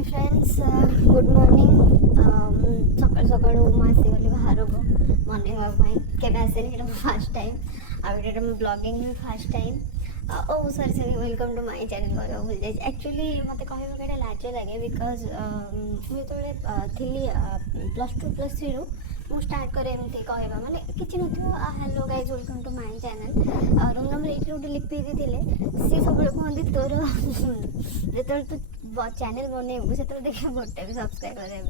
my friends good morning सकाल सकाल आसीगली बाहर को मन के आसे फास्ट टाइम आगे ब्लॉगिंग भी first time oh sorry sorry welcome to my channel कहवा भूल जाए एक्चुअली मत कह लाज लगे बिकज मुझे थी +2 +3 रु मु स्टार्ट करे एमती कहवा माने किसी न hello guys welcome to my channel room number 8 गोटे लिपि दीदी सी सब कहते तोर जो तू चैनल बनैबू से देखिए गोटे भी सब्सक्राइब करें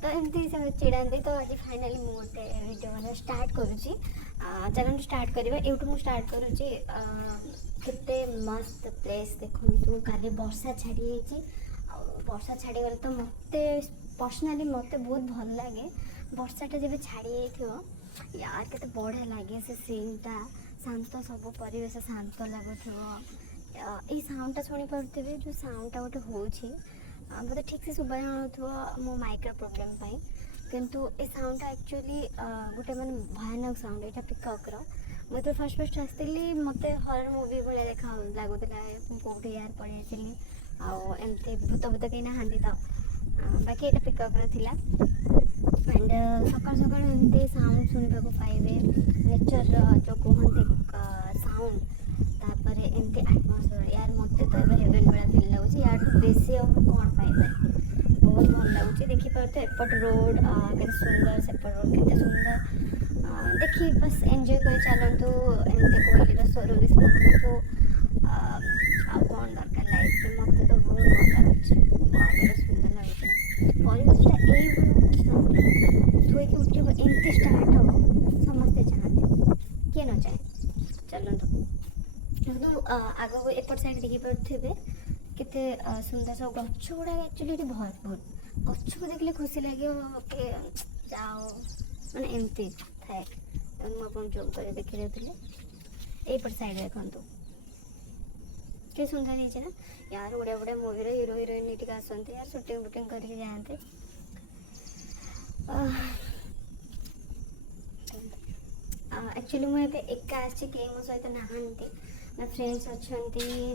तो एमती से चिड़ाती तो आज फाइनाली मुझे गोटे वीडियो मैंने स्टार्ट करुँची चैनल स्टार्ट करवा यूट्यूब में स्टार्ट करुँची केते मस्त प्लेस देखु काली वर्षा छाड़ी वर्षा छाड़ी गले तो मत पर्सनाली मत बहुत भल लगे वर्षाटा जब छाड़ी यार केते बढ़िया लगे से सीनटा शांत सब परिवेश शांत लगुव ये साउंडटा शुणी पारे जो साउंडटा गोटे हो ठीक से शुभा जान मो माइक्रो प्रोब्लेम पाई किंतु ए साउंडटा एक्चुअली गोटे मैंने भयानक साउंड यहाँ पिकअप्र मुझे फर्स्ट फर्स्ट आसती मत हरर मुवी भाया देखा लगुला कौटे यार पड़े आसली आमती भूत भूत कहीं नहांती तो बाकी यहाँ पिकअप्र थी एंड सकाल सकाल एमती साउंड शुणा पाइबे नेचर जो कहते साउंड तापर एमती एटमोस्फियर यार मत तो हेवन भाया फिल लगुच यार बेसी कौन पाइबे बहुत भल लगुच देखिपे एपट रोड के सुंदर सेपट रोड के सुंदर देखी बस एंजॉय कर चलतु एमती कोईलीर स्वर भी शुणु कौन दरकार लाइफ में मत तो बहुत भल लगुच सुंदर लगुला परिवेशटा ये उठ एमती स्टार्ट हम समस्ते चाहते किए न चाहे चलतु आग एपट साइड देखिपे केते सुंदर सब गछ गुड़ा एक्चुअली भरपूर गछ को देखले खुशी लगे कि जाओ माने एमती थाए मुझे जूम कर देखी रही एपट साइड देखु के सुंदर है ना यार बढ़िया बढ़िया मूवी हीरो हिरोइन ये आसते यार शूटिंग बुटिंग करके जाते एक्चुअली मुझे एका आसी कहीं मो सहित नहांती ना फ्रेंड्स अच्छा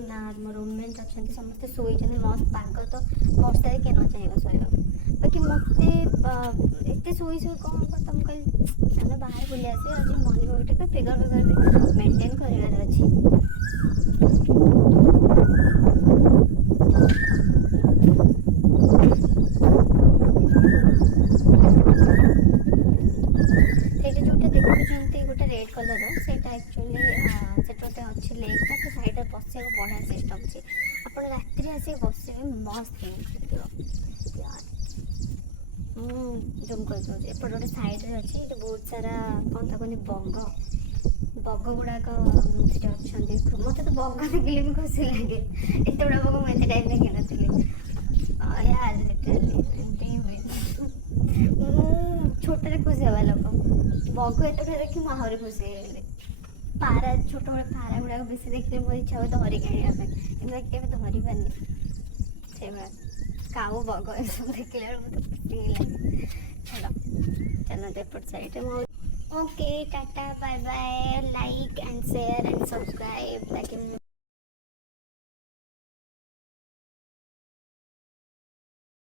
ना मो रूममेट अच्छा समस्ते शोई मस्त पाग तो वर्षा किए न चाहिए शोवा बाकी मत एत शोई शोई कौन तुम कल चलो बाहर बुले आस आज मॉर्निंग गोटे फिगर फिगर भी मेंटेन करार अच्छी रेड कलर से एक्चुअली से गोटे अच्छे लेकटा तो साइड बस बढ़िया सिस्टम अच्छे आप रात्रि आस बस मस्त यार जूम कर एपट गोटे सैड्रे अच्छी बहुत सारा कौन कहते बग गुड़ाक अच्छा मत तो बग देखिले भी खुशी लगे एत गुड़ा बग मुझे टाइम देखी यार लिटरली हुए छोटे खुशी हवा लोक बग एत देखी मुझे आहरी खुशी होगली पारा छोट बड़े पारा गुड़ाक बेस देखिए मोर इच्छा हुए धरिक आने के धरी पानी से काऊ बग सब देखिले मत खुशी लगे चलो चलो एपट side okay tata bye bye like and share and subscribe ताकि